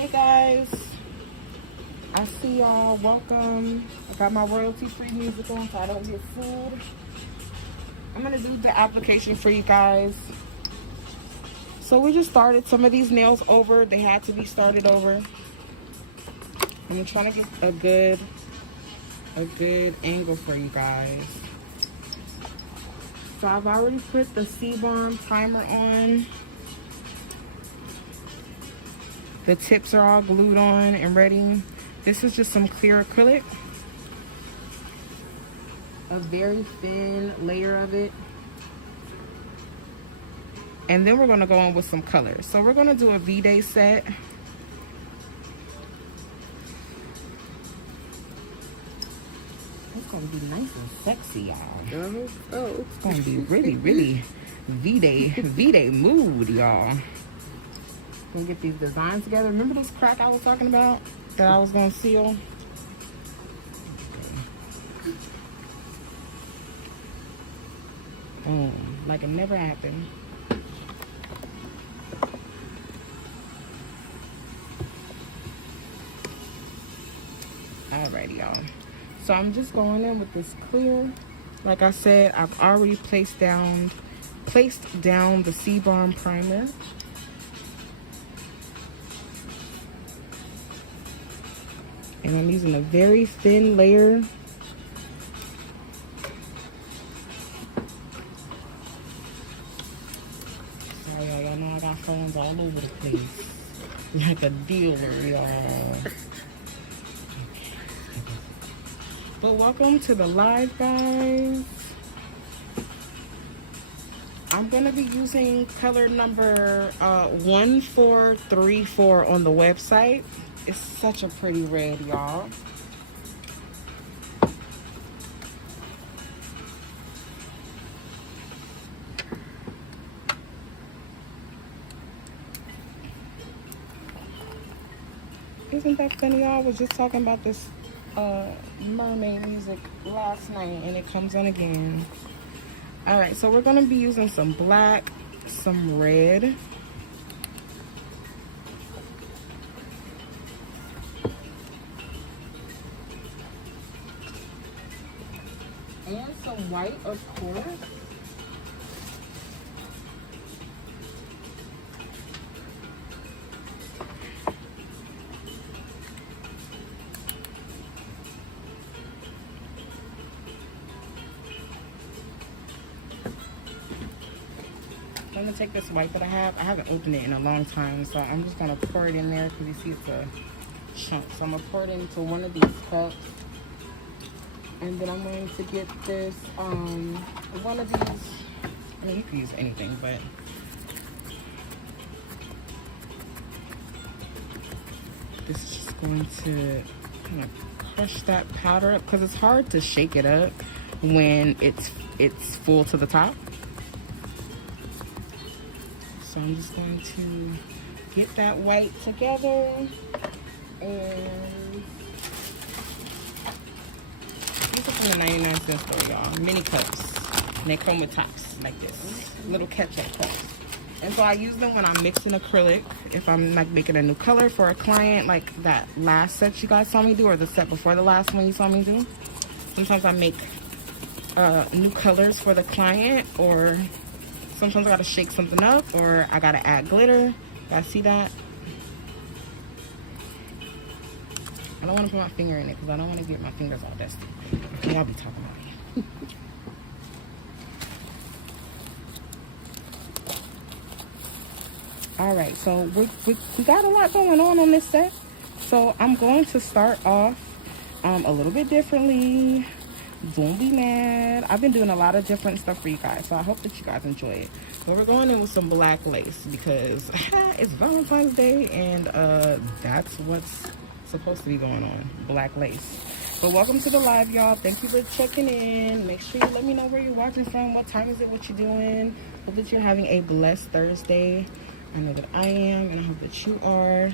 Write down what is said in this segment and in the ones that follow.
Hey guys, I see y'all. Welcome. I got my royalty-free music on so I don't get sued. I'm gonna do the application for you guys. So we just started some of these nails over. They had to be started over. I'm trying to get a good angle for you guys. So I've already put the C-Bomb timer on. The tips are all glued on and ready. This is just some clear acrylic. A very thin layer of it. And then we're gonna go in with some colors. So we're gonna do a V-Day set. It's gonna be nice and sexy, y'all. Oh, it's gonna be really V-Day mood, y'all. Gonna get these designs together. Remember this crack I was talking about that I was gonna seal? Boom, like it never happened. Alrighty, y'all. So I'm just going in with this clear. Like I said, I've already placed down the C-Bomb primer. And I'm using a very thin layer. Sorry, y'all know I got phones all over the place. Like a dealer, y'all. But welcome to the live, guys. I'm gonna be using color number 1434 on the website. It's such a pretty red, y'all. Isn't that funny, y'all? I was just talking about this mermaid music last night and it comes on again. Alright, so we're gonna be using some black, some red. And some white, of course. I'm gonna take this white that I haven't opened it in a long time, so I'm just gonna pour it in there because you see it's a chunk. So I'm gonna pour it into one of these cups. And then I'm going to get this, one of these, I mean, you can use anything, but this is just going to kind of crush that powder up because it's hard to shake it up when it's full to the top. So I'm just going to get that white together and these are from the 99-cent store, y'all. Mini cups. And they come with tops like this. Little ketchup cups. And so I use them when I'm mixing acrylic. If I'm like making a new color for a client, like that last set you guys saw me do, or the set before the last one you saw me do. Sometimes I make new colors for the client, or sometimes I gotta shake something up, or I gotta add glitter. You guys see that? I don't want to put my finger in it because I don't want to get my fingers all dusty. Y'all be talking about it. Alright, so we got a lot going on this set. So I'm going to start off a little bit differently. Don't be mad. I've been doing a lot of different stuff for you guys, so I hope that you guys enjoy it. But we're going in with some black lace because it's Valentine's Day and that's what's supposed to be going on. Black lace. But welcome to the live, y'all. Thank you for checking in. Make sure you let me know where you're watching from, what time is it, what you're doing. Hope that you're having a blessed Thursday. I know that I am, and I hope that you are.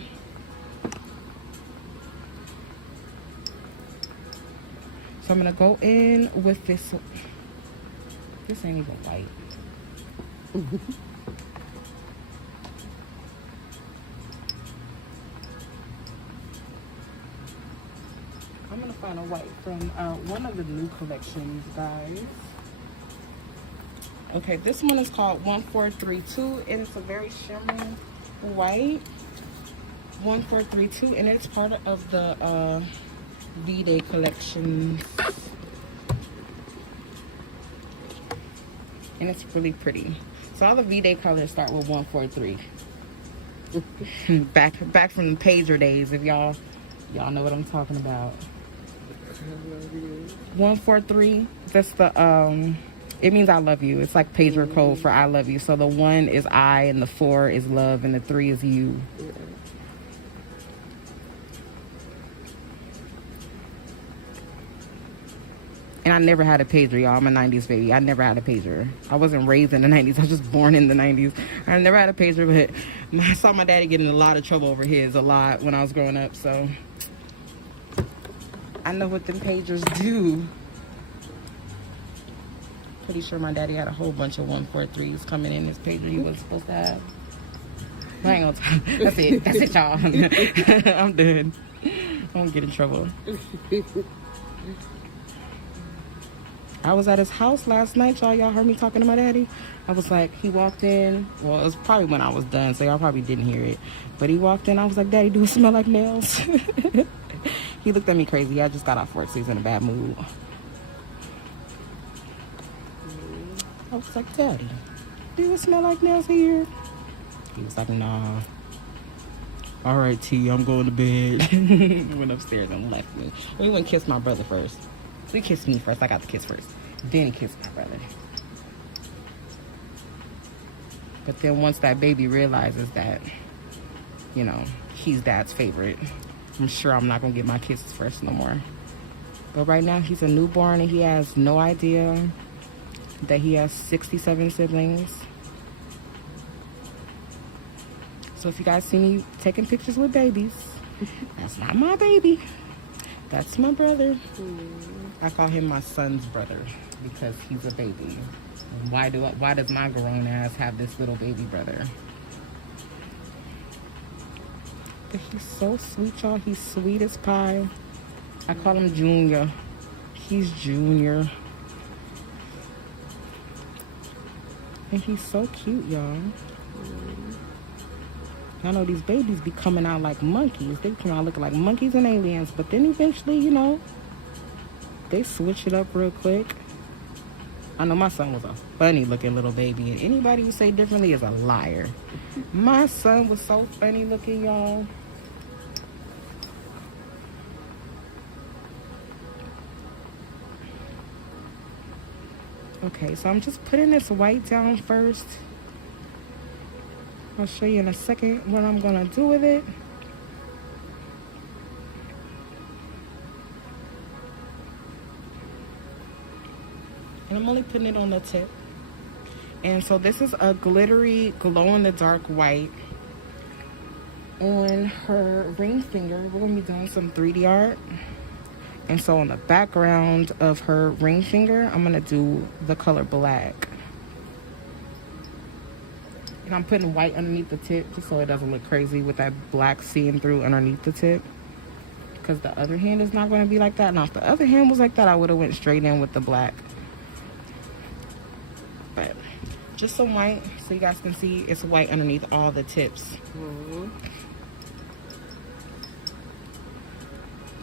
So I'm gonna go in with this. This ain't even white. I'm gonna find a white from one of the new collections, guys. Okay, this one is called 1432, and it's a very shimmery white. 1432, and it's part of the V-Day collection. And it's really pretty. So all the V-Day colors start with 143. back from the pager days, if y'all know what I'm talking about. 143, that's the it means I love you. It's like pager code for I love you. So the 1 is I, and the 4 is love, and the 3 is you. And I never had a pager, y'all. I'm a 90s baby. I never had a pager. I wasn't raised in the 90s. I was just born in the 90s. I never had a pager, but I saw my daddy get in a lot of trouble over his a lot when I was growing up. So I know what them pagers do. Pretty sure my daddy had a whole bunch of 143s coming in his pager he wasn't supposed to have. I ain't gonna talk. That's it. That's it, y'all. I'm done. I won't get in trouble. I was at his house last night, y'all. Y'all heard me talking to my daddy. I was like, he walked in. Well, it was probably when I was done, so y'all probably didn't hear it. But he walked in. I was like, Daddy, do it smell like nails? He looked at me crazy. I just got off work, so he's in a bad mood. I was like, Daddy, do it smell like nails here? He was like, nah. All right, T, I'm going to bed. He went upstairs and left me. Well, he went and kissed my brother first. He kissed me first. I got the kiss first. Then he kissed my brother. But then once that baby realizes that, you know, he's dad's favorite, I'm sure I'm not going to get my kisses first no more. But right now, he's a newborn and he has no idea that he has 67 siblings. So if you guys see me taking pictures with babies, that's not my baby. That's my brother. I call him my son's brother because he's a baby. And why does my grown ass have this little baby brother? But he's so sweet, y'all. He's sweet as pie. I call him Junior. He's Junior. And he's so cute, y'all. I know these babies be coming out like monkeys. They come out looking like monkeys and aliens. But then eventually, you know, they switch it up real quick. I know my son was a funny looking little baby. And anybody who say differently is a liar. My son was so funny looking, y'all. Okay, so I'm just putting this white down first. I'll show you in a second what I'm gonna do with it. And I'm only putting it on the tip. And so this is a glittery glow-in-the-dark white on her ring finger. We're gonna be doing some 3D art. And so on the background of her ring finger, I'm gonna do the color black. And I'm putting white underneath the tip just so it doesn't look crazy with that black seeing through underneath the tip. Because the other hand is not going to be like that. Now, if the other hand was like that, I would have went straight in with the black. But just some white so you guys can see it's white underneath all the tips.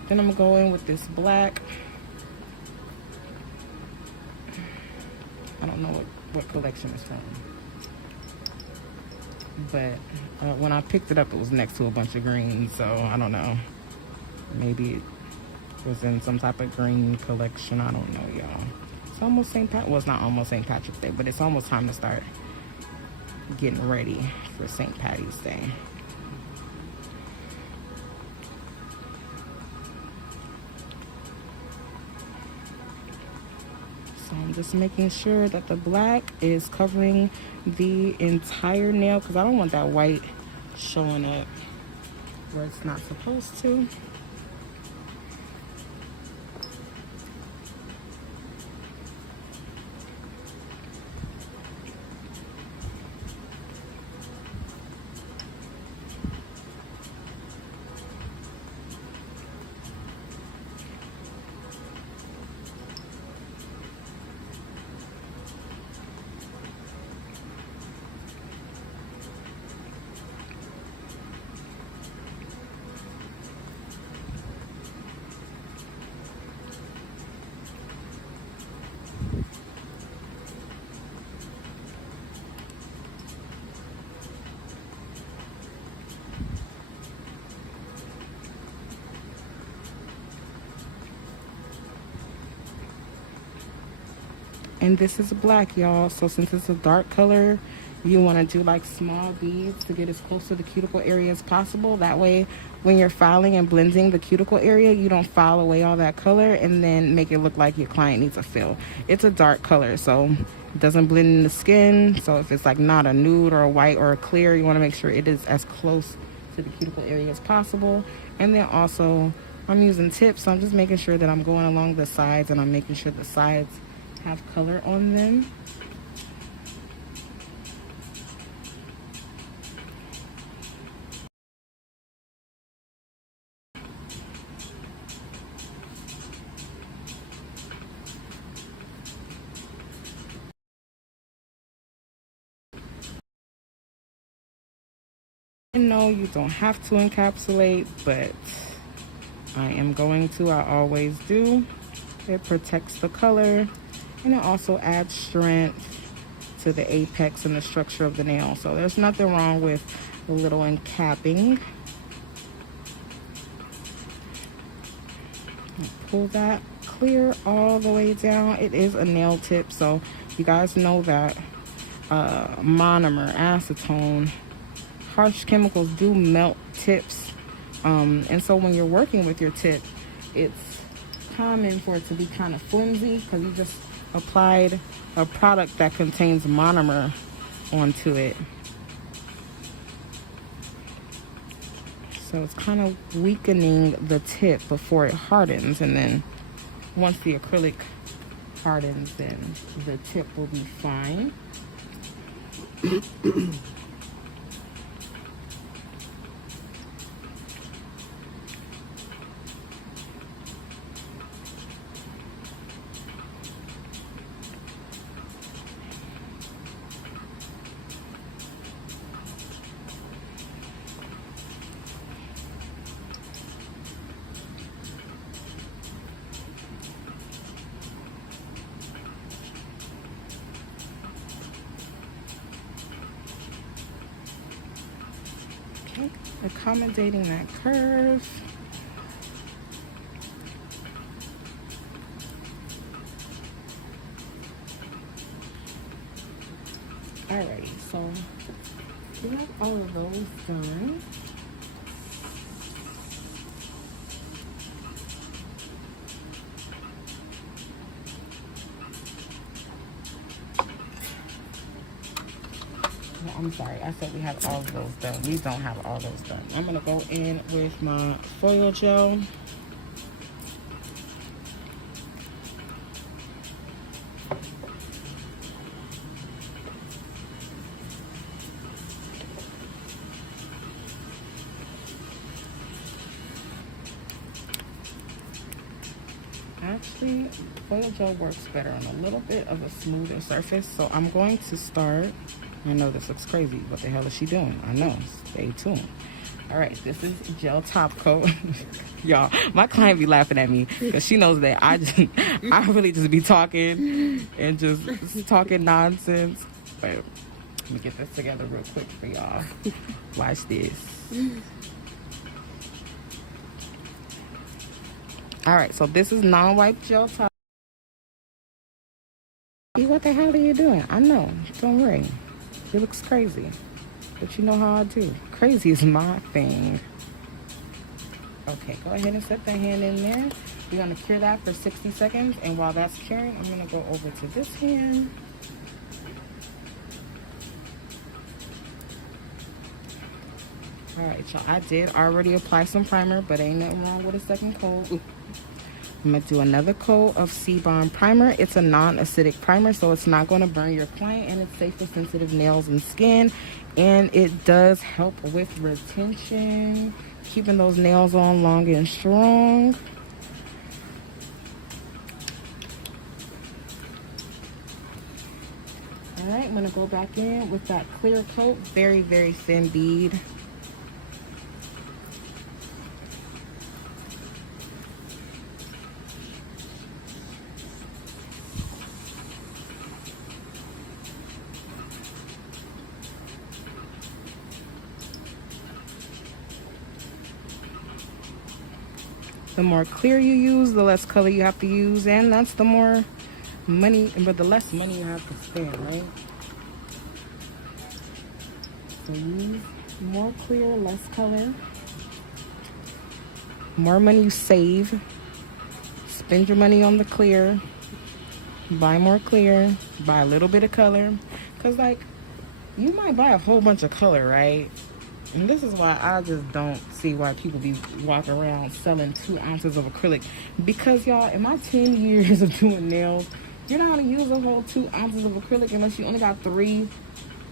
Then I'm going to go in with this black. I don't know what collection it's from. But when I picked it up, it was next to a bunch of green, so I don't know. Maybe it was in some type of green collection. I don't know, y'all. It's almost St. Patrick's. Well, it's not almost St. Patrick's Day, but it's almost time to start getting ready for St. Patty's Day. So I'm just making sure that the black is covering the entire nail because I don't want that white showing up where it's not supposed to. And this is black, y'all. So since it's a dark color, you want to do like small beads to get as close to the cuticle area as possible. That way, when you're filing and blending the cuticle area, you don't file away all that color and then make it look like your client needs a fill. It's a dark color, so it doesn't blend in the skin. So if it's like not a nude or a white or a clear, you want to make sure it is as close to the cuticle area as possible. And then also, I'm using tips, so I'm just making sure that I'm going along the sides, and I'm making sure the sides have color on them. No, you don't have to encapsulate, but I am going to. I always do. It protects the color, and it also adds strength to the apex and the structure of the nail. So there's nothing wrong with a little encapping. Pull that clear all the way down. It is a nail tip, so you guys know that monomer, acetone, harsh chemicals do melt tips, and so when you're working with your tip, it's common for it to be kind of flimsy because you just applied a product that contains monomer onto it. So it's kind of weakening the tip before it hardens, and then once the acrylic hardens, then the tip will be fine. Accommodating that curve. Alrighty, so we have all of those done. I'm sorry, I said we have all of those done. We don't have all those done. I'm gonna go in with my foil gel. Actually, foil gel works better on a little bit of a smoother surface, so I'm going to start. I know this looks crazy. What the hell is she doing? I know. Stay tuned. All right, this is gel top coat. Y'all, my client be laughing at me because she knows that I really just be talking and just talking nonsense. But let me get this together real quick for y'all. Watch this. All right, so this is non-wipe gel top. What the hell are you doing? I know. Don't worry. It looks crazy, but you know how I do. Crazy is my thing. Okay, go ahead and set that hand in there. We're gonna cure that for 60 seconds, and while that's curing, I'm gonna go over to this hand. All right, y'all, I did already apply some primer, but ain't nothing wrong with a second coat. I'm gonna do another coat of Seaborn primer. It's a non-acidic primer, so it's not gonna burn your client, and it's safe for sensitive nails and skin. And it does help with retention, keeping those nails on long and strong. All right, I'm gonna go back in with that clear coat, very, very thin bead. The more clear you use, the less color you have to use, and that's the more money, but the less money you have to spend, right? So use more clear, less color. More money you save. Spend your money on the clear. Buy more clear. Buy a little bit of color. Because, like, you might buy a whole bunch of color, right? And this is why I just don't see why people be walking around selling 2 ounces of acrylic. Because, y'all, in my 10 years of doing nails, you're not going to use a whole 2 ounces of acrylic unless you only got 3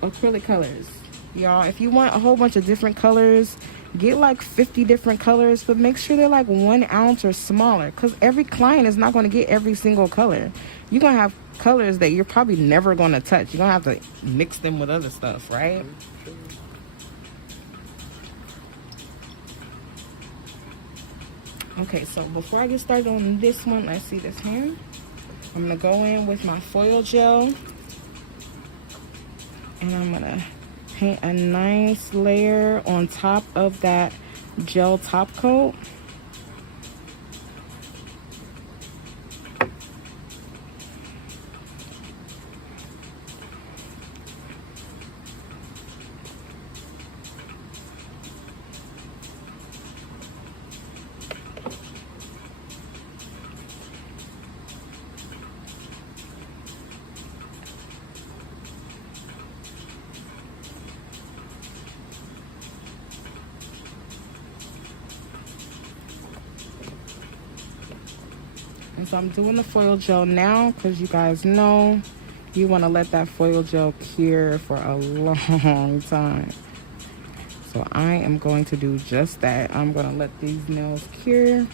acrylic colors. Y'all, if you want a whole bunch of different colors, get like 50 different colors, but make sure they're like 1 ounce or smaller, because every client is not going to get every single color. You're going to have colors that you're probably never going to touch. You're going to have to mix them with other stuff, right? Okay, so before I get started on this one, let's see this hand. I'm going to go in with my foil gel, and I'm going to paint a nice layer on top of that gel top coat. And so I'm doing the foil gel now because you guys know you want to let that foil gel cure for a long time. So I am going to do just that. I'm going to let these nails cure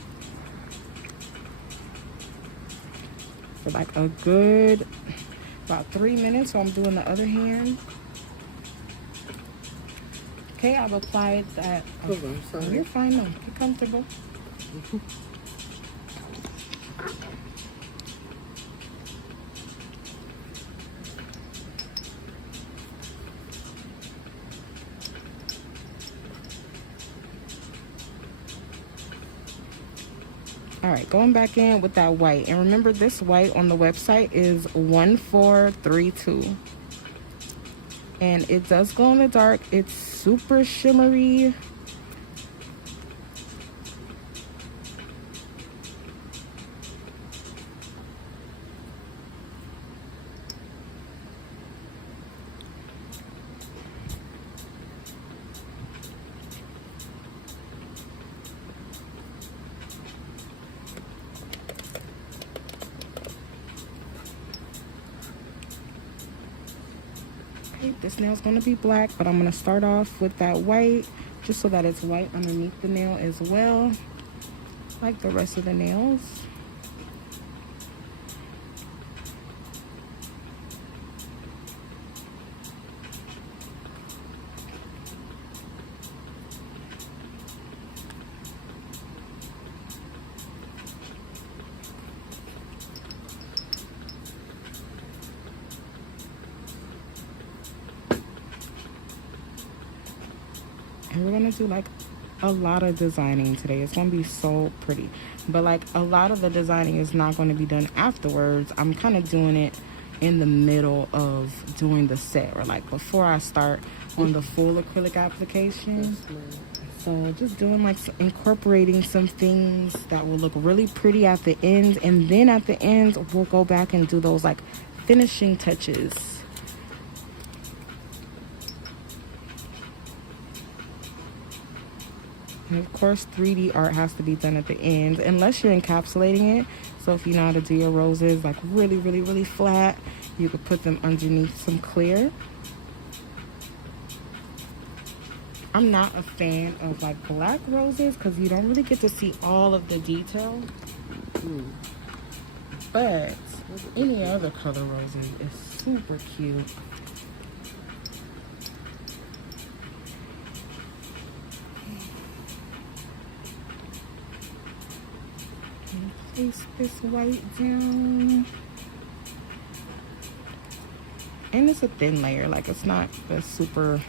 for like a good about 3 minutes. So I'm doing the other hand. Okay, I've applied that. Oh, sorry. You're fine now. Get comfortable. All right, going back in with that white. And remember, this white on the website is 1432. And it does glow in the dark. It's super shimmery. This nail's going to be black, but I'm going to start off with that white just so that it's white underneath the nail as well, like the rest of the nails. And we're gonna do like a lot of designing today. It's gonna be so pretty, but like a lot of the designing is not going to be done afterwards. I'm kind of doing it in the middle of doing the set, or like before I start on the full acrylic application. So just doing like incorporating some things that will look really pretty at the end, and then at the end we'll go back and do those like finishing touches. And of course, 3D art has to be done at the end, unless you're encapsulating it. So if you know how to do your roses like really, really, really flat, you could put them underneath some clear. I'm not a fan of like black roses because you don't really get to see all of the detail. But any other color roses is super cute. Place this white down, and it's a thin layer, like it's not a super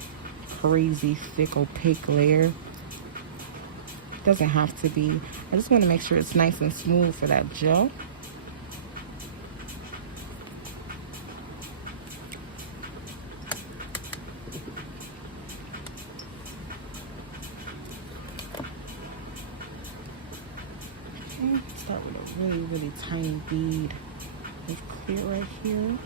crazy thick opaque layer. It doesn't have to be. I just want to make sure it's nice and smooth for that gel. start with a really, really tiny bead. It's clear right here.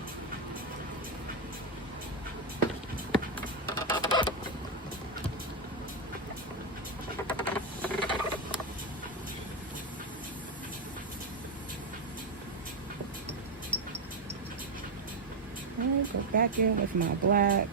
Alright, go back in with my black.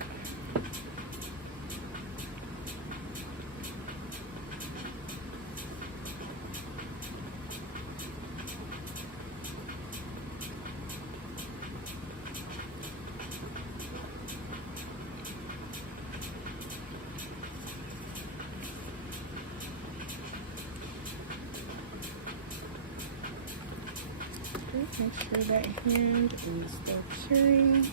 Make sure that hand is still curing.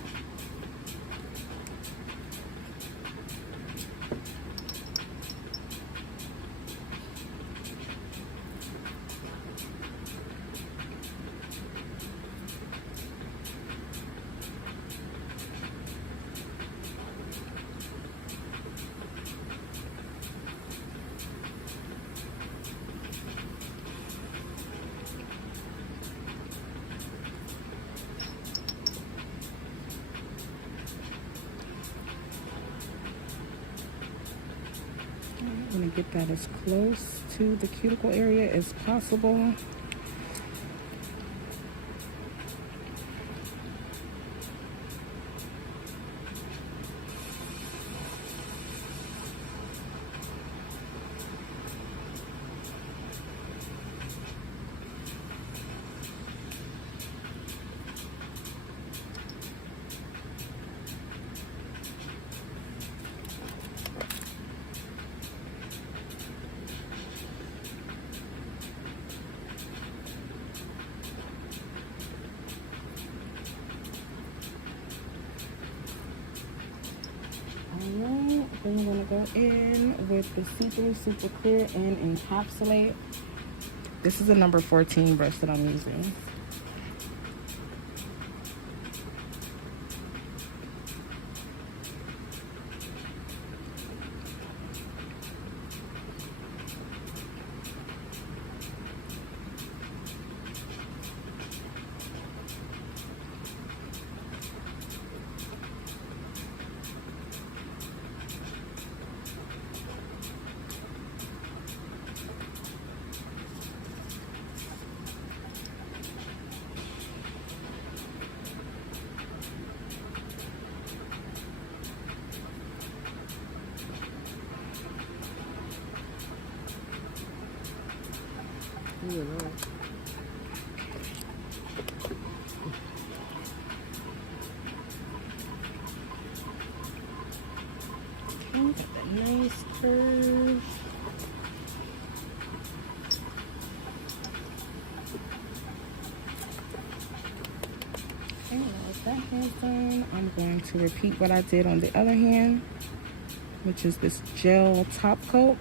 I'm going to get that as close to the cuticle area as possible. Alright, then you're going to go in with the see-through super clear and encapsulate. This is a number 14 brush that I'm using. You know. Okay, got that nice curve. Okay, now with that hand done, I'm going to repeat what I did on the other hand, which is this gel top coat.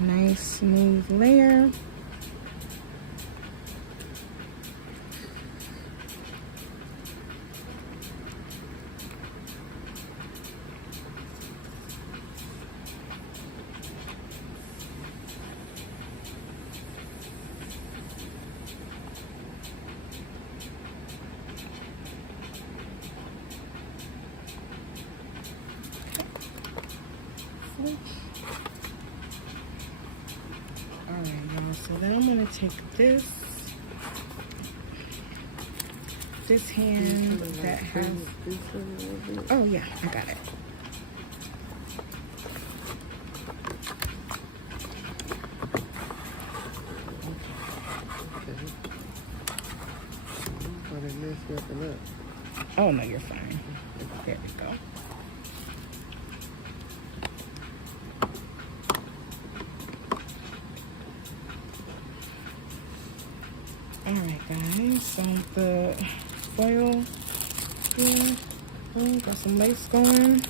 Nice smooth layer. Alright, y'all, so then I'm going to take this hand that has, oh yeah, I got it. Oh no, you're fine. There we go. Alright guys, so the foil here, boom, got some lace going.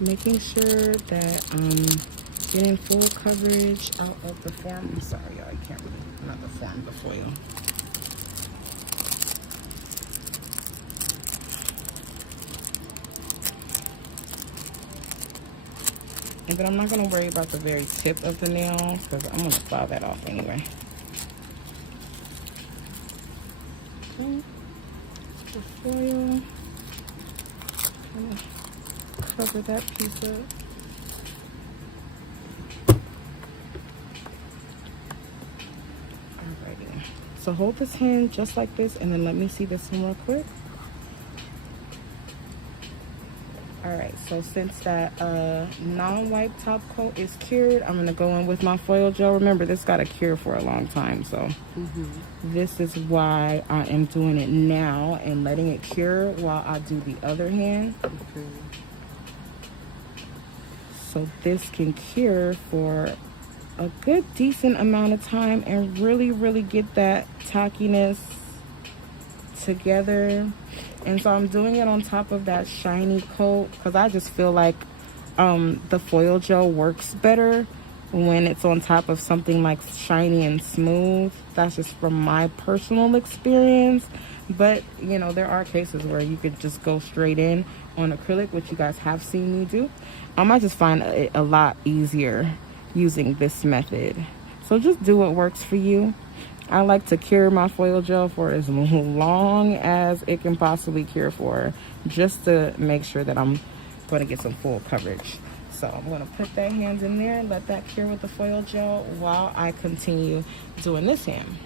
making sure that I'm getting full coverage out of the form. I'm sorry, y'all, I can't really, not the form, the foil. And then I'm not going to worry about the very tip of the nail because I'm going to file that off anyway. Okay. The foil. Kind of cover that piece up. Alrighty. So hold this hand just like this and then let me see this one real quick. Alright, so since that non-wipe top coat is cured, I'm going to go in with my foil gel. Remember, this got to cure for a long time, so this is why I am doing it now and letting it cure while I do the other hand. So this can cure for a good, decent amount of time and really, really get that tackiness together. And so I'm doing it on top of that shiny coat because I just feel like the foil gel works better when it's on top of something like shiny and smooth. That's just from my personal experience. But, you know, there are cases where you could just go straight in on acrylic, which you guys have seen me do. I just find it a lot easier using this method. So just do what works for you. I like to cure my foil gel for as long as it can possibly cure for, just to make sure that I'm going to get some full coverage. So I'm going to put that hand in there and let that cure with the foil gel while I continue doing this hand.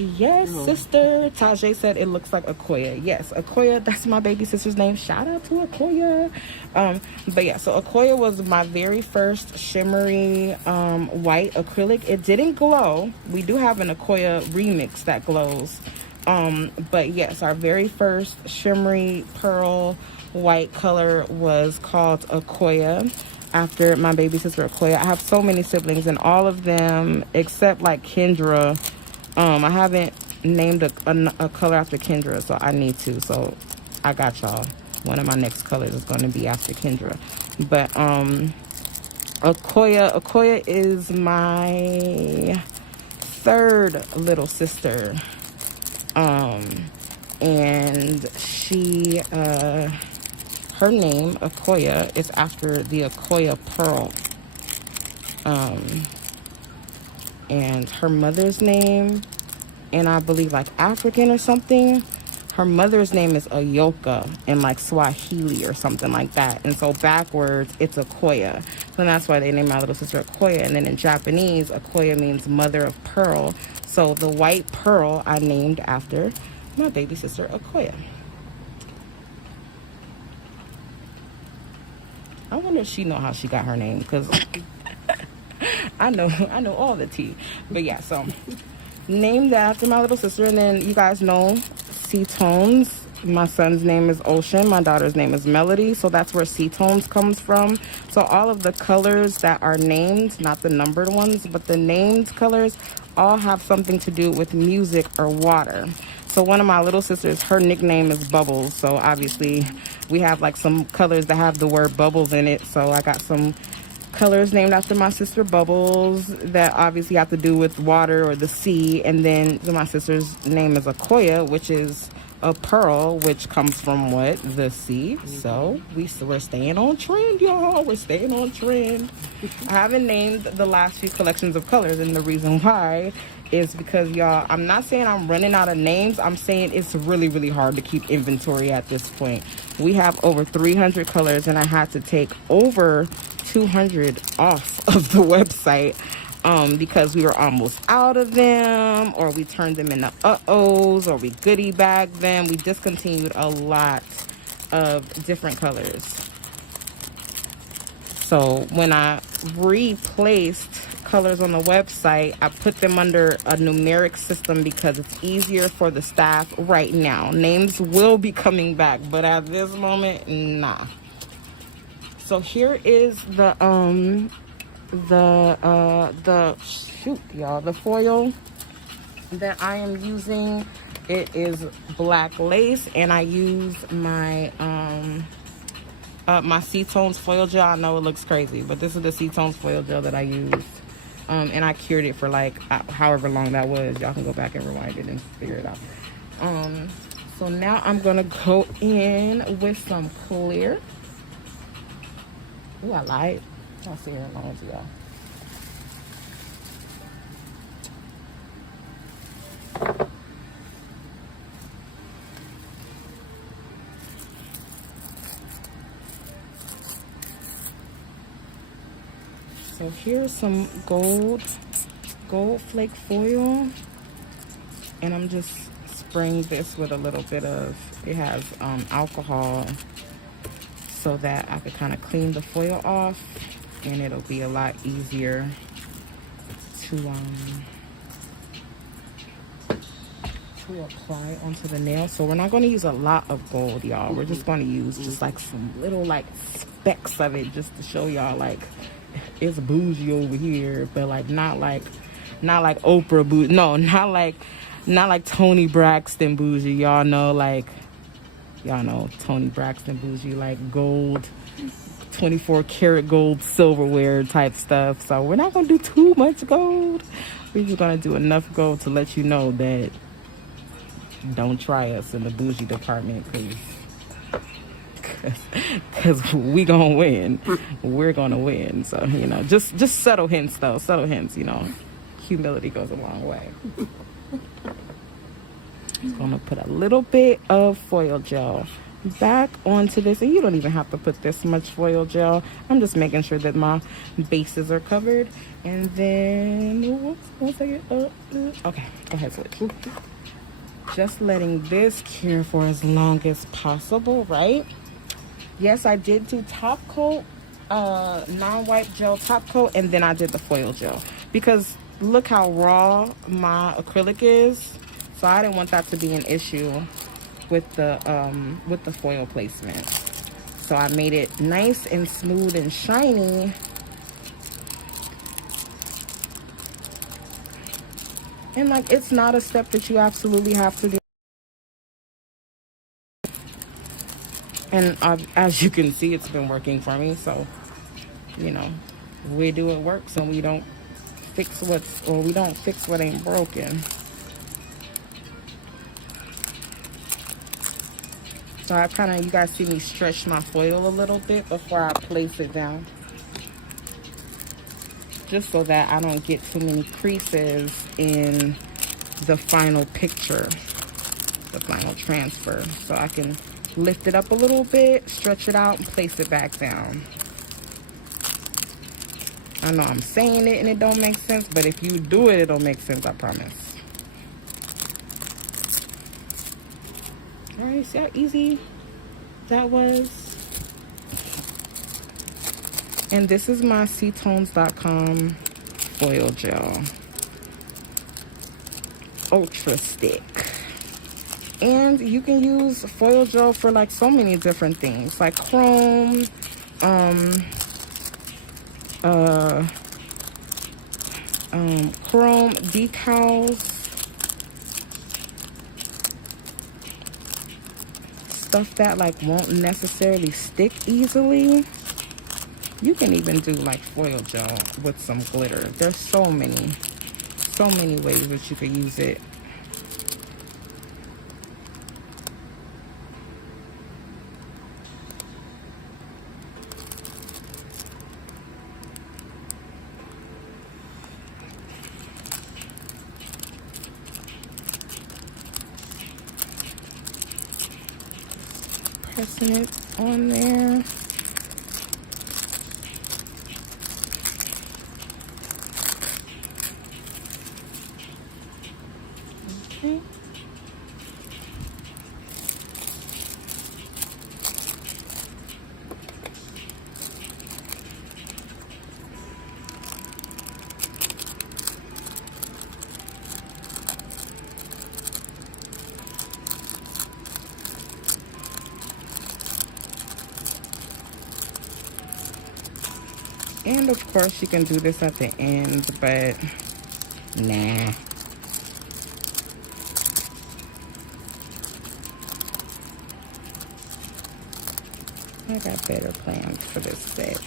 Yes, sister. Tajay said it looks like Akoya. Yes, Akoya, that's my baby sister's name. Shout out to Akoya. But yeah, so Akoya was my very first shimmery white acrylic. It didn't glow. We do have an Akoya remix that glows. But yes, our very first shimmery pearl white color was called Akoya, after my baby sister Akoya. I have so many siblings, and all of them, except like Kendra, I haven't named a color after Kendra, so I need to. So I got y'all. One of my next colors is going to be after Kendra. But Akoya is my third little sister. And she, her name, Akoya, is after the Akoya pearl. And her mother's name, and I believe like African or something, her mother's name is Ayoka in like Swahili or something like that. And so backwards, it's Akoya. So that's why they named my little sister Akoya. And then in Japanese, Akoya means mother of pearl. So the white pearl I named after my baby sister Akoya. I wonder if she know how she got her name, because I know all the tea. But yeah, so named after my little sister. And then you guys know C-tones. My son's name is Ocean. My daughter's name is Melody. So that's where C-tones comes from. So all of the colors that are named, not the numbered ones, but the named colors, all have something to do with music or water. So one of my little sisters, her nickname is Bubbles. So obviously we have like some colors that have the word bubbles in it. So I got some colors named after my sister Bubbles that obviously have to do with water or the sea. And then my sister's name is Akoya, which is a pearl, which comes from what? The sea. So we're staying on trend, y'all. We're staying on trend. I haven't named the last few collections of colors, and the reason why is because, y'all, I'm not saying I'm running out of names. I'm saying it's really, really hard to keep inventory at this point. We have over 300 colors, and I had to take over 200 off of the website because we were almost out of them, or we turned them into uh-ohs, or we goodie bagged them. We discontinued a lot of different colors. So when I replaced colors on the website, I put them under a numeric system because it's easier for the staff right now. Names will be coming back, but at this moment, nah. So here is the shoot, y'all, the foil that I am using. It is black lace, and I use my my Cetones foil gel. I know it looks crazy, but this is the Cetones foil gel that I used. And I cured it for like however long that was. Y'all can go back and rewind it and figure it out. So now I'm gonna go in with some clear. Ooh, I lied. I'll see her along with y'all. So here's some gold flake foil, and I'm just spraying this with a little bit of, it has alcohol, so that I could kind of clean the foil off, and it'll be a lot easier to apply onto the nail. So we're not going to use a lot of gold, y'all. We're just going to use just like some little like specks of it, just to show y'all like it's bougie over here, but like not like Oprah bougie. No, not like Tony Braxton bougie. Y'all know Tony Braxton bougie, like gold, 24 karat gold silverware type stuff. So we're not gonna do too much gold. We're just gonna do enough gold to let you know that don't try us in the bougie department, because we gonna win. We're gonna win. So, you know, just subtle hints though. Subtle hints, you know. Humility goes a long way. Just gonna put a little bit of foil gel back onto this, and you don't even have to put this much foil gel. I'm just making sure that my bases are covered. And then, whoops, 1 second. Okay, go ahead, switch. Just letting this cure for as long as possible, right? Yes, I did do top coat, non-wipe gel top coat, and then I did the foil gel, because look how raw my acrylic is. So I didn't want that to be an issue with the foil placement. So I made it nice and smooth and shiny. And like, it's not a step that you absolutely have to do. And as you can see, it's been working for me. So, you know, we do what works, and we don't fix what ain't broken. So I you guys see me stretch my foil a little bit before I place it down, just so that I don't get too many creases in the final picture, the final transfer. So I can lift it up a little bit, stretch it out, and place it back down. I know I'm saying it and it don't make sense, but if you do it, it'll make sense, I promise. All right, see how easy that was? And this is my Cetones.com foil gel. Ultra stick. And you can use foil gel for like so many different things, like chrome, chrome decals, stuff that like won't necessarily stick easily. You can even do like foil gel with some glitter. There's so many ways that you could use it. Pressing it on there. Okay. And of course you can do this at the end, but nah. I got better plans for this set.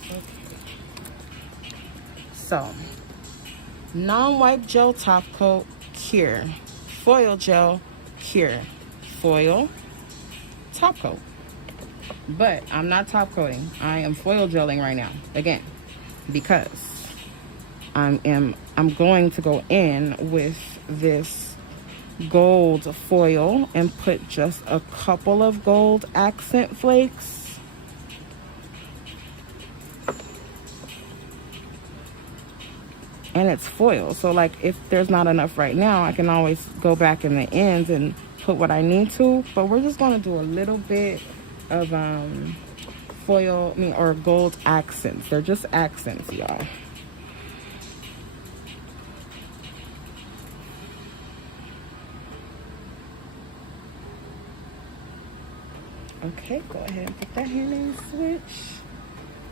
Okay. So, non-wipe gel top coat, cure. Foil gel, cure. Foil, top coat. But I'm not top coating. I am foil gelling right now. Again, because I'm going to go in with this gold foil and put just a couple of gold accent flakes. And it's foil, so like if there's not enough right now, I can always go back in the ends and put what I need to. But we're just gonna do a little bit of foil, or gold accents. They're just accents, y'all. Okay, go ahead and put that hand in the switch.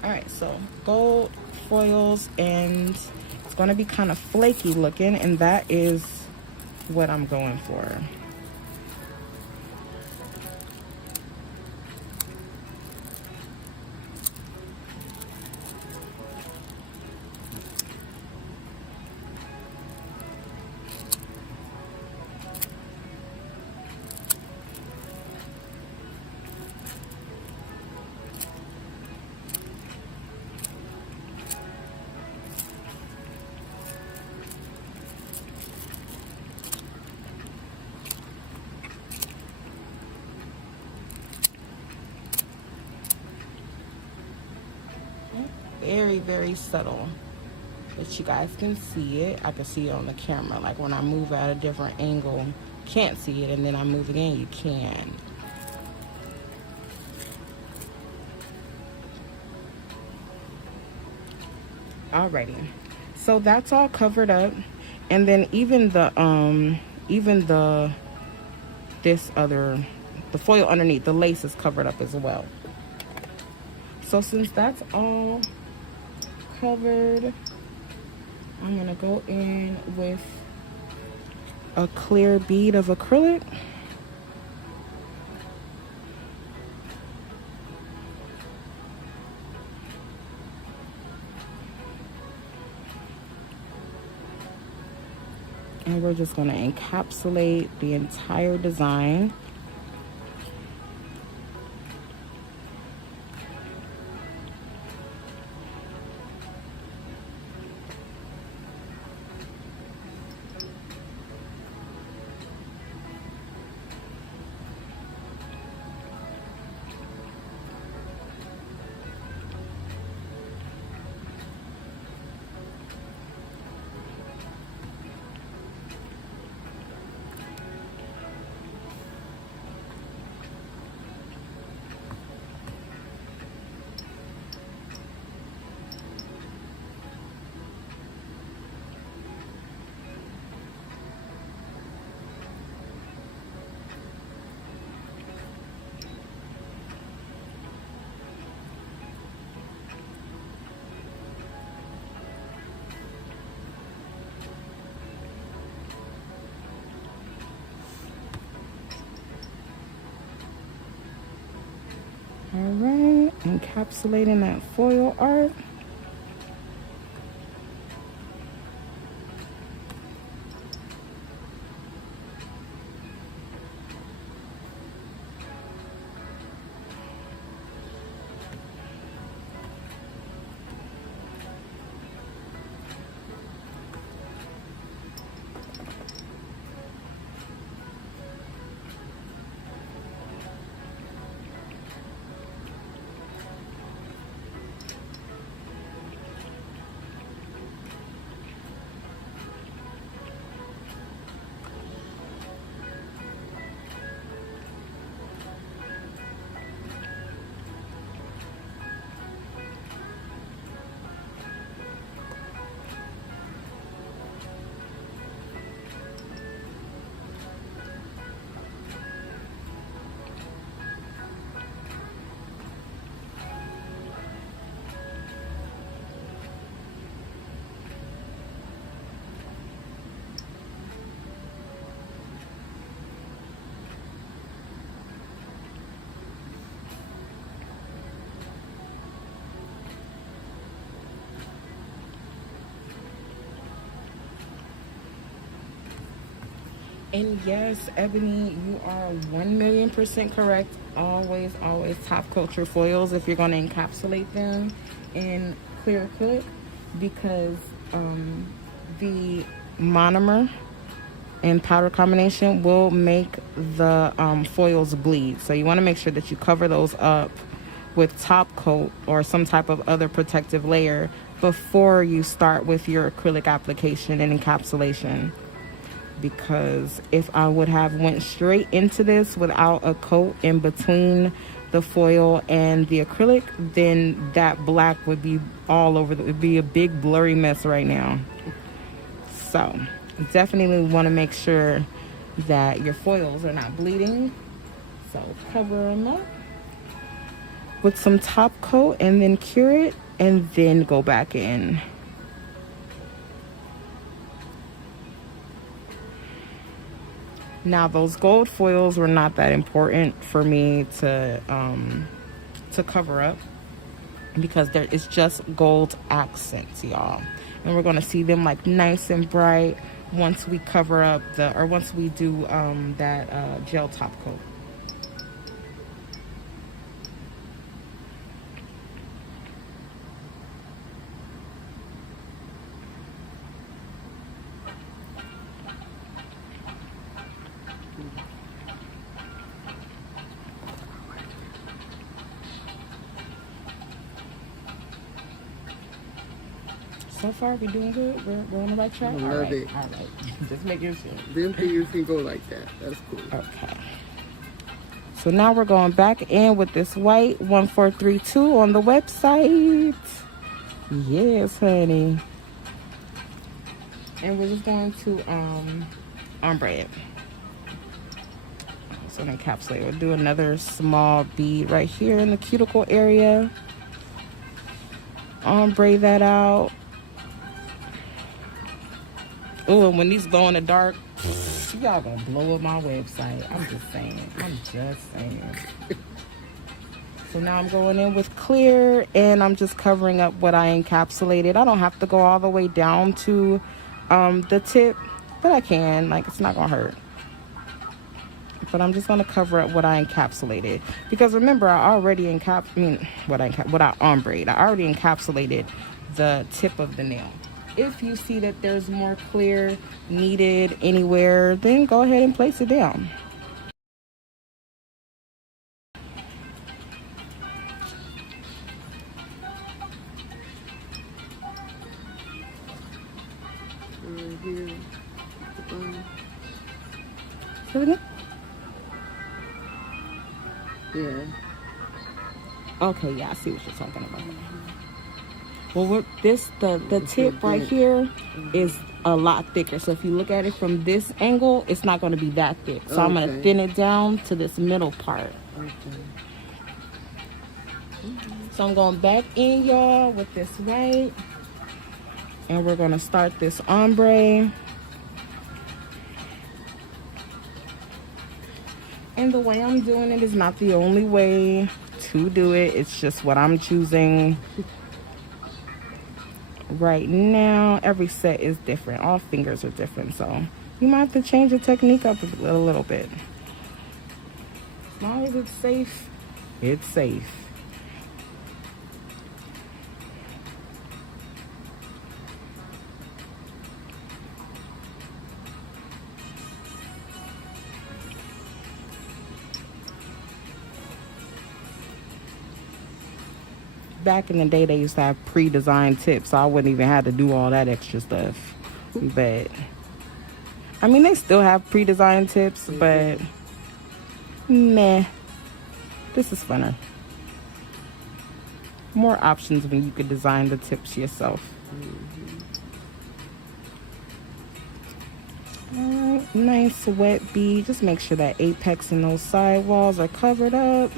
All right, so gold foils, and it's gonna be kind of flaky looking, and that is what I'm going for. Very, very subtle, but you guys can see it. I can see it on the camera. Like when I move at a different angle, can't see it, and then I move again, you can. Alrighty, so that's all covered up, and then even the foil underneath, the lace is covered up as well. So since that's all covered, I'm gonna go in with a clear bead of acrylic. And we're just gonna encapsulate the entire design. All right, encapsulating that foil art. And yes, Ebony, you are 1,000,000% correct. Always, always top coat your foils if you're going to encapsulate them in clear acrylic, because the monomer and powder combination will make the foils bleed. So you want to make sure that you cover those up with top coat or some type of other protective layer before you start with your acrylic application and encapsulation. Because if I would have went straight into this without a coat in between the foil and the acrylic, then that black would be all over. It would be a big blurry mess right now. So definitely want to make sure that your foils are not bleeding. So cover them up with some top coat and then cure it and then go back in. Now those gold foils were not that important for me to cover up, because there is just gold accents, y'all, and we're gonna see them like nice and bright once we cover up once we do that gel top coat. So far, we're doing good. We're on the right track. I love it. All right. Just making sure. Them figures can go like that. That's cool. Okay. So now we're going back in with this white 1432 on the website. Yes, honey. And we're just going to ombre it. So encapsulate. We'll do another small bead right here in the cuticle area. Ombre that out. Oh, and when these glow in the dark, y'all gonna blow up my website. I'm just saying. So now I'm going in with clear, and I'm just covering up what I encapsulated. I don't have to go all the way down to the tip, but I can. Like, it's not gonna hurt. But I'm just gonna cover up what I encapsulated, because remember, I already what I ombreed. I already encapsulated the tip of the nail. If you see that there's more clear needed anywhere, then go ahead and place it down. Here. Yeah. Okay, yeah, I see what you're talking about. Well, with this, the tip right here is a lot thicker. So if you look at it from this angle, it's not going to be that thick. So I'm going to thin it down to this middle part. Okay. So I'm going back in, y'all, with this white. And we're going to start this ombre. And the way I'm doing it is not the only way to do it. It's just what I'm choosing right now. Every set is different. All fingers are different. So you might have to change the technique up a little bit. As long as it's safe, it's safe. Back in the day, they used to have pre-designed tips, so I wouldn't even have to do all that extra stuff. But I mean, they still have pre-designed tips, but meh, this is funner. More options when you could design the tips yourself. Alright, nice wet bead. Just make sure that apex and those side walls are covered up.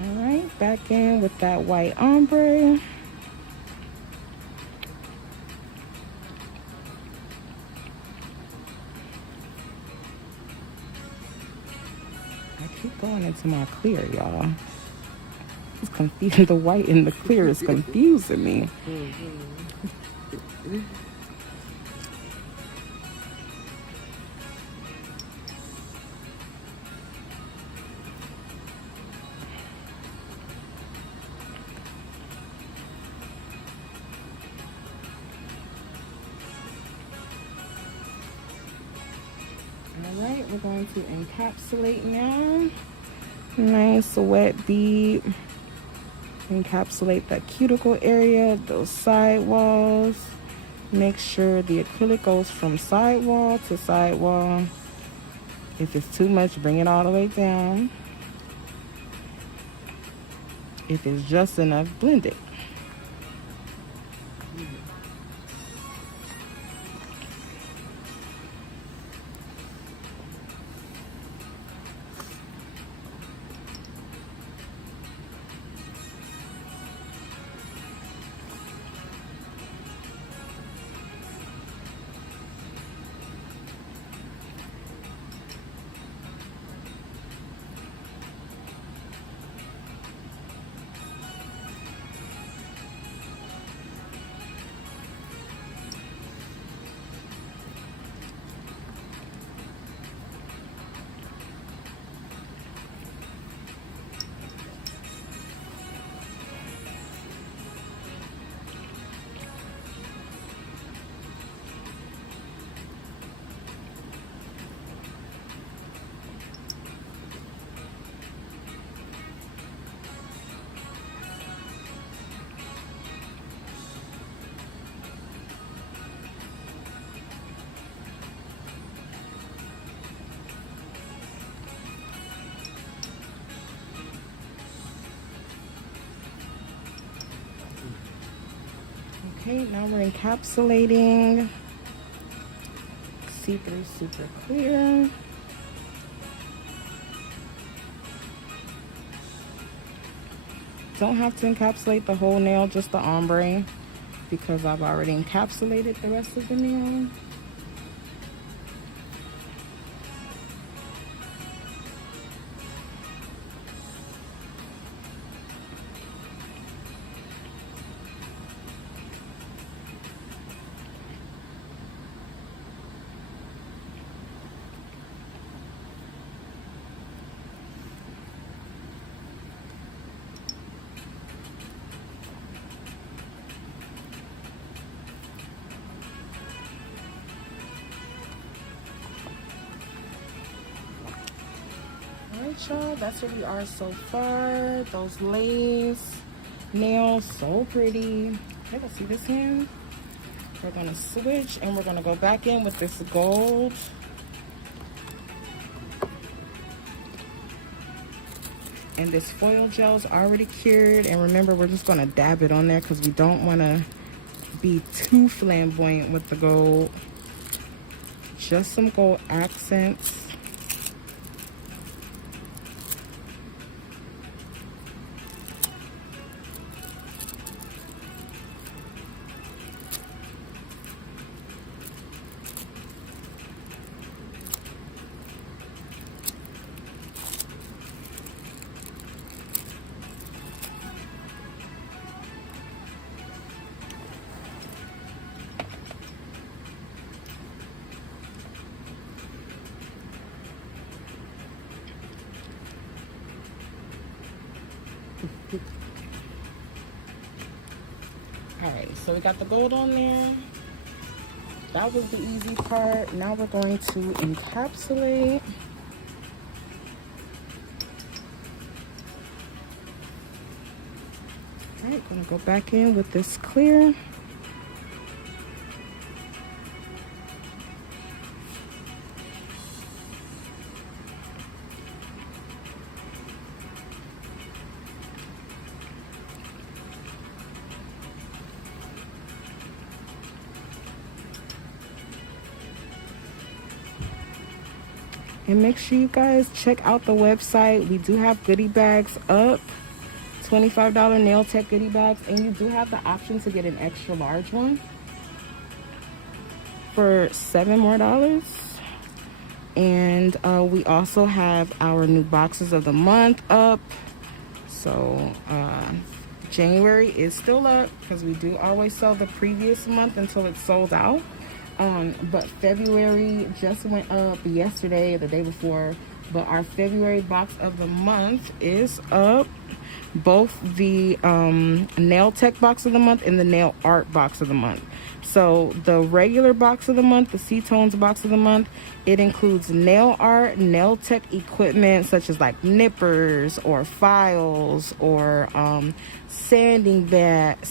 Alright, back in with that white ombre. I keep going into my clear, y'all. It's confusing. The white and the clear is confusing me. Alright, we're going to encapsulate now. Nice wet bead. Encapsulate that cuticle area, those side walls. Make sure the acrylic goes from side wall to side wall. If it's too much, bring it all the way down. If it's just enough, blend it. Okay, now we're encapsulating. See-through super clear. Don't have to encapsulate the whole nail, just the ombre, because I've already encapsulated the rest of the nail. Alright, y'all, that's where we are so far. Those lace nails, so pretty. Okay, let's see this hand. We're gonna switch and we're gonna go back in with this gold. And this foil gel is already cured. And remember, we're just gonna dab it on there because we don't wanna be too flamboyant with the gold. Just some gold accents. Alright, so we got the gold on there. That was the easy part. Now we're going to encapsulate. Alright, gonna go back in with this clear. And make sure you guys check out the website. We do have goodie bags up. $25 nail tech goodie bags. And you do have the option to get an extra large one for $7 more. And And we also have our new boxes of the month up. So January is still up because we do always sell the previous month until it's sold out. But February just went up yesterday, the day before. But our February box of the month is up. Both the nail tech box of the month and the nail art box of the month. So the regular box of the month, the C-Tones box of the month, it includes nail art, nail tech equipment such as like nippers or files or sanding bands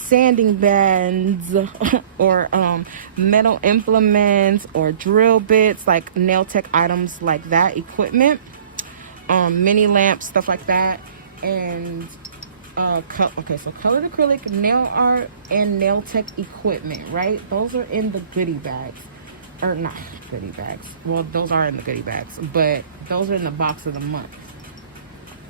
or metal implements or drill bits, like nail tech items like that, equipment, mini lamps, stuff like that. And okay, so colored acrylic, nail art, and nail tech equipment, right? Those are in the goodie bags. Or not goodie bags. Well, those are in the goodie bags, but those are in the box of the month.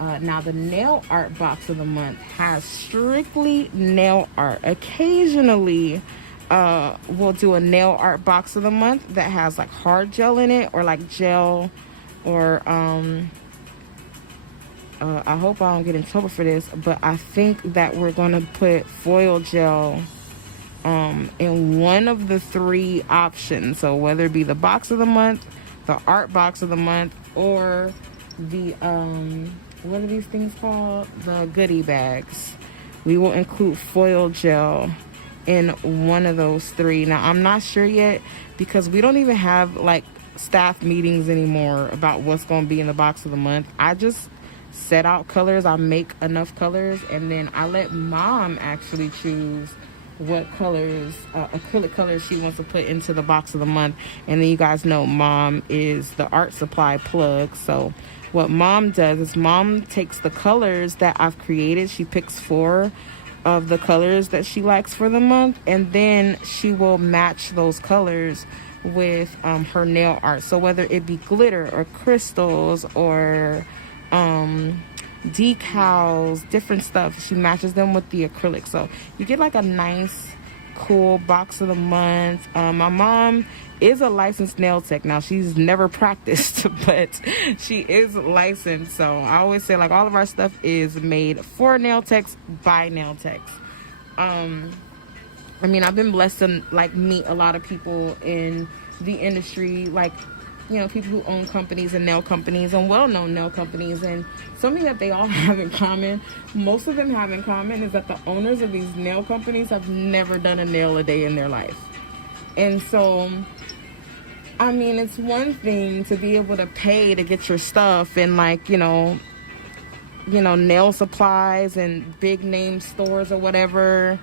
Now, the nail art box of the month has strictly nail art. Occasionally, we'll do a nail art box of the month that has like hard gel in it, or like gel, or I hope I don't get in trouble for this, but I think that we're gonna put foil gel in one of the 3 options. So whether it be the box of the month, the art box of the month, or the what are these things called, the goodie bags, we will include foil gel in one of those 3. Now, I'm not sure yet because we don't even have like staff meetings anymore about what's going to be in the box of the month. I just set out colors. I make enough colors, and then I let mom actually choose what colors, acrylic colors, she wants to put into the box of the month. And then you guys know mom is the art supply plug. So what mom does is mom takes the colors that I've created. She picks 4 of the colors that she likes for the month, and then she will match those colors with her nail art. So whether it be glitter or crystals or decals, different stuff, she matches them with the acrylic. So you get like a nice cool box of the month. My mom is a licensed nail tech. Now, she's never practiced, but she is licensed. So I always say, like, all of our stuff is made for nail techs by nail techs. I mean, I've been blessed to like meet a lot of people in the industry, like, you know, people who own companies and nail companies and well-known nail companies. And something that they all have in common, most of them have in common, is that the owners of these nail companies have never done a nail a day in their life. And so, I mean, it's one thing to be able to pay to get your stuff in, like, you know, nail supplies and big name stores or whatever.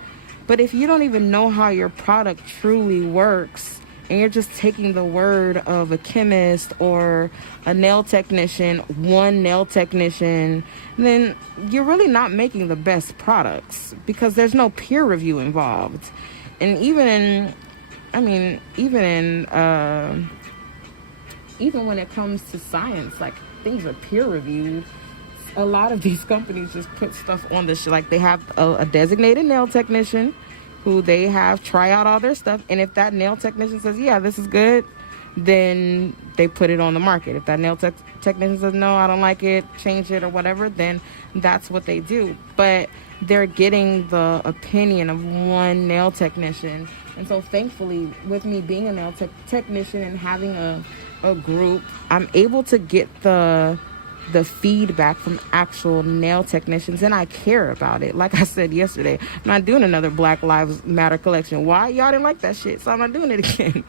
But if you don't even know how your product truly works, and you're just taking the word of a chemist or a nail technician, one nail technician, then you're really not making the best products, because there's no peer review involved. And even when it comes to science, like, things are peer reviewed. A lot of these companies just put stuff on the like, they have a designated nail technician who they have try out all their stuff, and if that nail technician says, yeah, this is good, then they put it on the market. If that nail technician says, no, I don't like it, change it or whatever, then that's what they do. But they're getting the opinion of one nail technician. And so thankfully, with me being a nail technician and having a group, I'm able to get the feedback from actual nail technicians, and I care about it. Like I said yesterday, I'm not doing another Black Lives Matter collection. Why? Y'all didn't like that shit, so I'm not doing it again.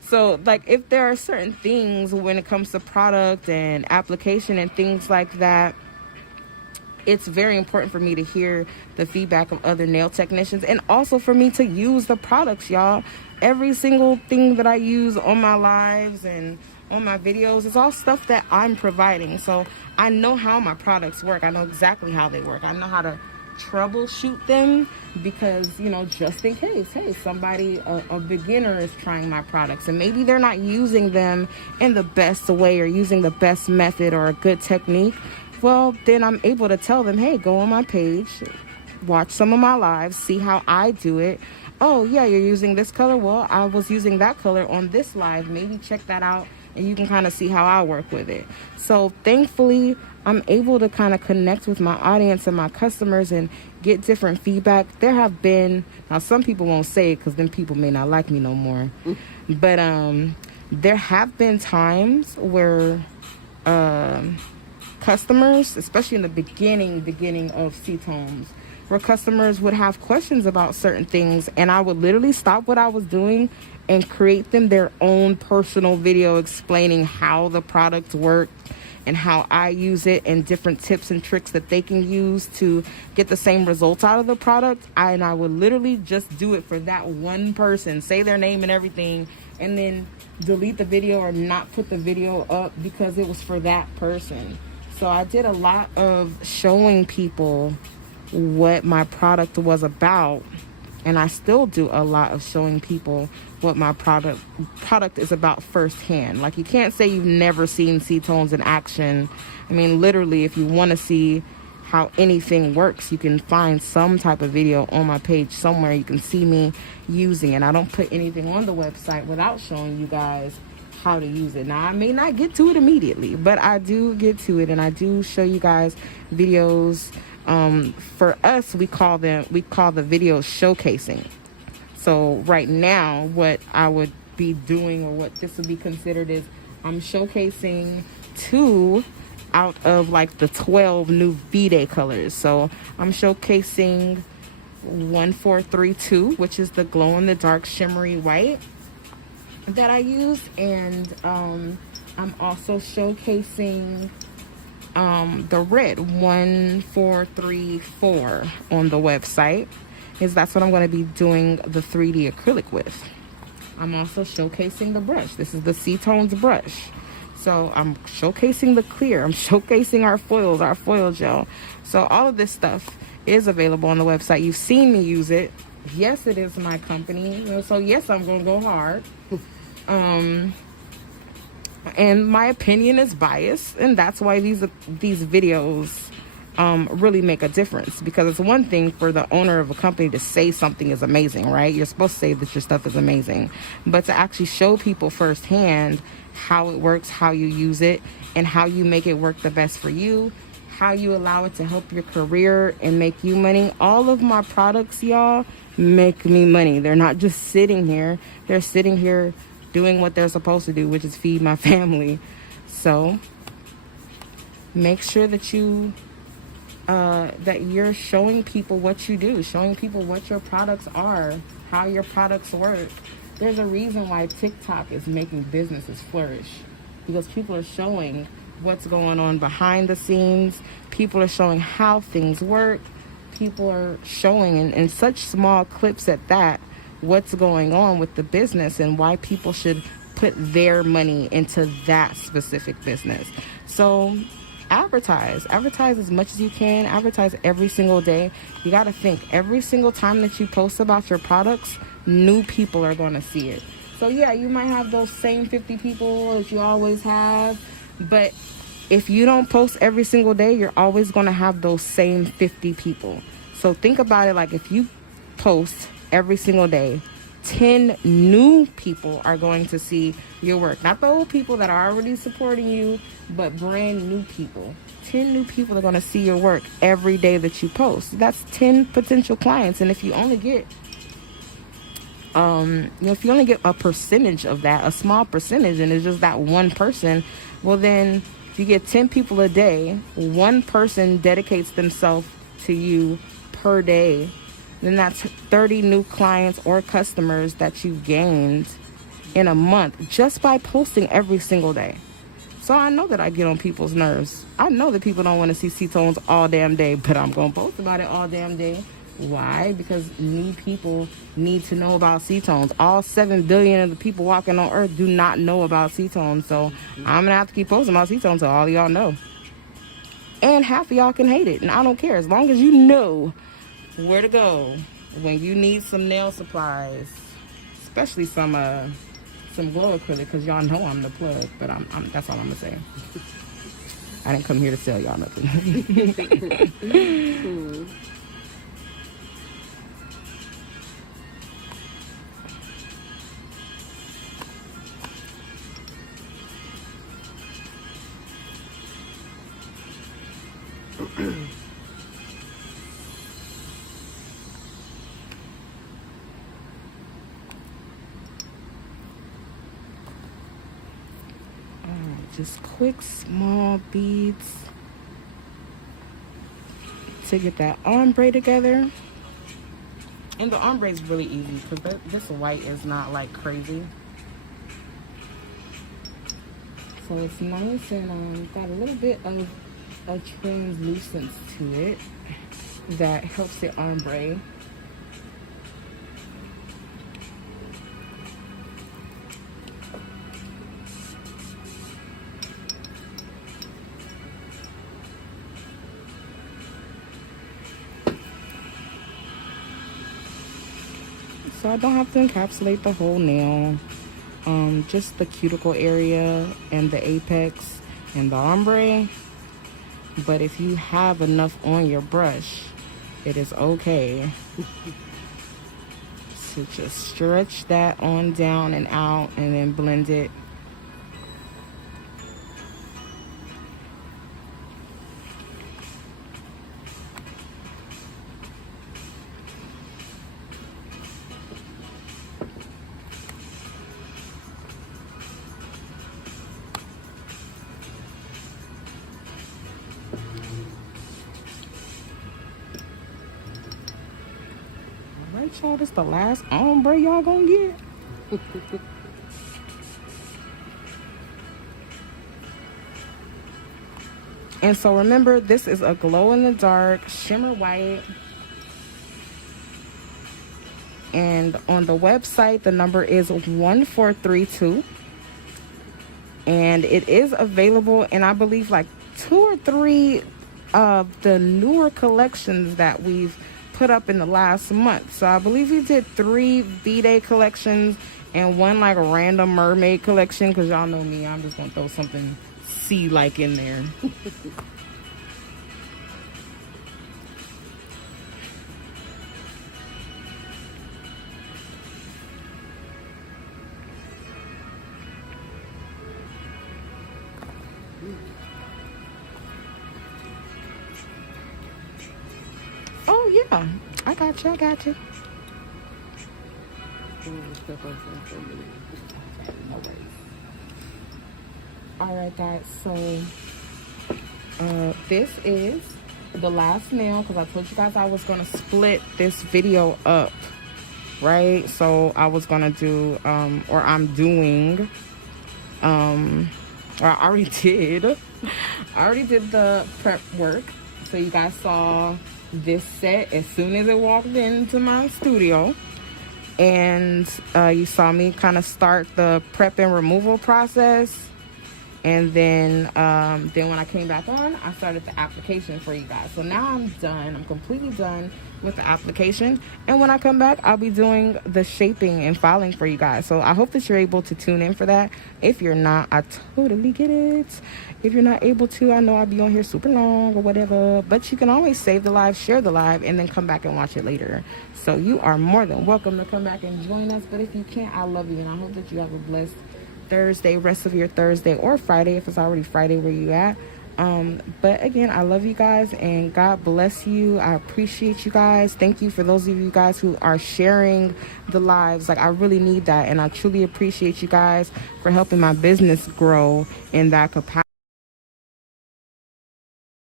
So, like, if there are certain things when it comes to product and application and things like that, it's very important for me to hear the feedback of other nail technicians, and also for me to use the products, y'all. Every single thing that I use on my lives and on my videos, it's all stuff that I'm providing. So I know how my products work. I know exactly how they work. I know how to troubleshoot them, because, you know, just in case, hey, somebody, a beginner is trying my products and maybe they're not using them in the best way or using the best method or a good technique. Well, then I'm able to tell them, hey, go on my page, watch some of my lives, see how I do it. oh yeah, you're using this color. Well, I was using that color on this live. Maybe check that out and you can kind of see how I work with it. So thankfully, I'm able to kind of connect with my audience and my customers and get different feedback. There have been, now some people won't say it because then people may not like me no more. But there have been times where customers, especially in the beginning of C-Tones, where customers would have questions about certain things, and I would literally stop what I was doing and create them their own personal video explaining how the product works and how I use it and different tips and tricks that they can use to get the same results out of the product. And I would literally just do it for that one person, say their name and everything, and then delete the video or not put the video up because it was for that person. So I did a lot of showing people what my product was about, and I still do a lot of showing people what my product is about firsthand. Like, you can't say you've never seen C-Tones in action. I mean, literally, if you want to see how anything works, you can find some type of video on my page somewhere. You can see me using it. I don't put anything on the website without showing you guys how to use it. Now, I may not get to it immediately, but I do get to it, and I do show you guys videos. For us, we call the videos showcasing. So right now, what I would be doing, or what this would be considered, is I'm showcasing 2 out of like the 12 new V-Day colors. So I'm showcasing 1432, which is the glow in the dark shimmery white that I use, and I'm also showcasing the red 1434 on the website, is that's what I'm going to be doing the 3D acrylic with. I'm also showcasing the brush. This is the C-Tones brush. So I'm showcasing the clear. I'm showcasing our foils, our foil gel. So all of this stuff is available on the website. You've seen me use it. Yes, it is my company. So yes, I'm going to go hard. And my opinion is biased, and that's why these videos really make a difference. Because it's one thing for the owner of a company to say something is amazing, right? You're supposed to say that your stuff is amazing, but to actually show people firsthand how it works, how you use it, and how you make it work the best for you, how you allow it to help your career and make you money. All of my products, y'all, make me money. They're not just sitting here. They're sitting here doing what they're supposed to do, which is feed my family. So make sure that that you're showing people what you do, showing people what your products are, how your products work. There's a reason why TikTok is making businesses flourish, because people are showing what's going on behind the scenes. People are showing how things work. People are showing in such small clips at that what's going on with the business and why people should put their money into that specific business. So advertise as much as you can. Advertise every single day. You got to think, every single time that you post about your products, new people are going to see it. So yeah, you might have those same 50 people as you always have, but if you don't post every single day, you're always going to have those same 50 people. So think about it like, if you post every single day, 10 new people are going to see your work. Not the old people that are already supporting you, but brand new people. 10 new people are going to see your work every day that you post. That's 10 potential clients. And if you only get if you only get a percentage of that, a small percentage, and it's just that one person, well then, if you get 10 people a day, one person dedicates themselves to you per day, then that's 30 new clients or customers that you gained in a month just by posting every single day. So I know that I get on people's nerves. I know that people don't want to see C-Tones all damn day, but I'm going to post about it all damn day. Why? Because new people need to know about C-Tones. All 7 billion of the people walking on earth do not know about C-Tones. So I'm going to have to keep posting about C-Tones so all of y'all know. And half of y'all can hate it, and I don't care. As long as you know where to go when you need some nail supplies, especially some glow acrylic, because y'all know I'm the plug. But I'm that's all I'm gonna say. I didn't come here to sell y'all nothing. Just quick small beads to get that ombre together. And the ombre is really easy because this white is not like crazy. So it's nice and got a little bit of a translucence to it that helps it ombre. So I don't have to encapsulate the whole nail, just the cuticle area and the apex and the ombre. But if you have enough on your brush, it is okay to just stretch that on down and out and then blend it. Alright, y'all, this the last ombre y'all gonna get. And so remember, this is a glow in the dark shimmer white. And on the website, the number is 1432. And it is available in, I believe, like 2 or 3 of the newer collections that we've put up in the last month. So I believe we did 3 V-Day collections and 1 like a random mermaid collection, because y'all know me, I'm just gonna throw something sea-like in there. Oh yeah, I got you. All right, guys. So this is the last nail, because I told you guys I was gonna split this video up, right? So I was gonna do, or I'm doing, or I already did. I already did the prep work. So you guys saw this set as soon as it walked into my studio, and you saw me kind of start the prep and removal process. And then when I came back on, I started the application for you guys. So now I'm done. I'm completely done with the application. And when I come back, I'll be doing the shaping and filing for you guys. So I hope that you're able to tune in for that. If you're not, I totally get it. If you're not able to, I know I'll be on here super long or whatever. But you can always save the live, share the live, and then come back and watch it later. So you are more than welcome to come back and join us. But if you can't, I love you. And I hope that you have a blessed Thursday, rest of your Thursday, or Friday if it's already Friday where you at. But again, I love you guys and God bless you. I appreciate you guys. Thank you for those of you guys who are sharing the lives. Like, I really need that, and I truly appreciate you guys for helping my business grow in that capacity.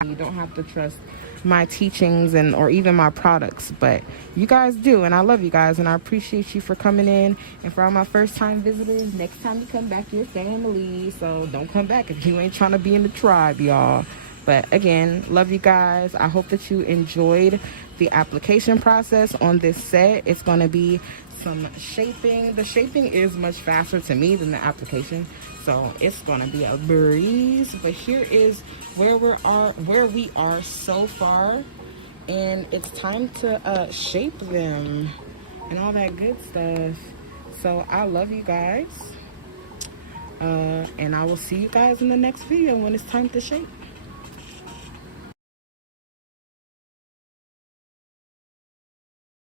You don't have to trust my teachings or even my products, but you guys do, and I love you guys, and I appreciate you for coming in. And for all my first time visitors, next time you come back, you're family, so don't come back if you ain't trying to be in the tribe, y'all. But again, love you guys. I hope that you enjoyed the application process on this set. It's going to be some shaping. The shaping is much faster to me than the application, so it's going to be a breeze. But here is where we are so far, and it's time to shape them and all that good stuff. So I love you guys, and I will see you guys in the next video when it's time to shape.